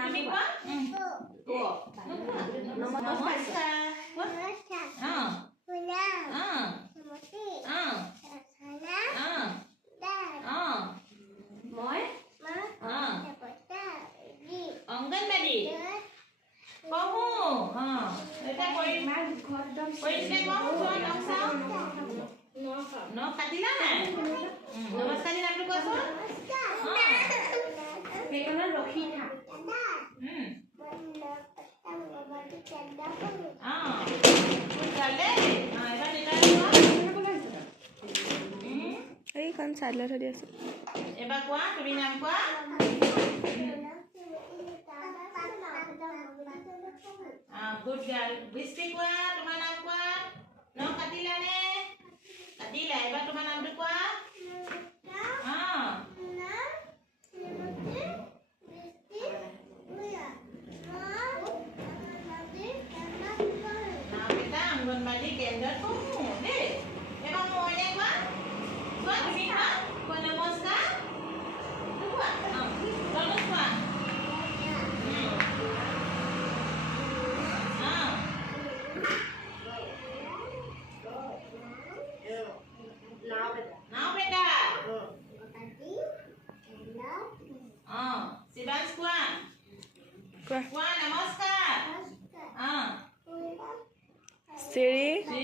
তুমি কোৱা নমস্কাৰ মই অংগনবাড়ী পঢ়ো এটা ন কাটিলা নাই নমস্কাৰ নামটো কোৱাচোন ৰখি থাক এইখন চাইডলৈ থৈ দি আছো এবাৰ কোৱা তুমি নাম কোৱা গুড গাৰ্ল বৃষ্টি কোৱা তোমাৰ নাম কোৱা ন কাটিলা নে কাটিলা এবাৰ তোমাৰ নামটো কোৱা অংগনবাড়ী কেন্দ্ৰত পঢ়ো দেই এবাৰ মই নে কোৱা কোৱা তুমি কোৱা নমস্কাৰ কোৱা কোৱা नाव बेटा शिवांश कुआ नमस्कार श्री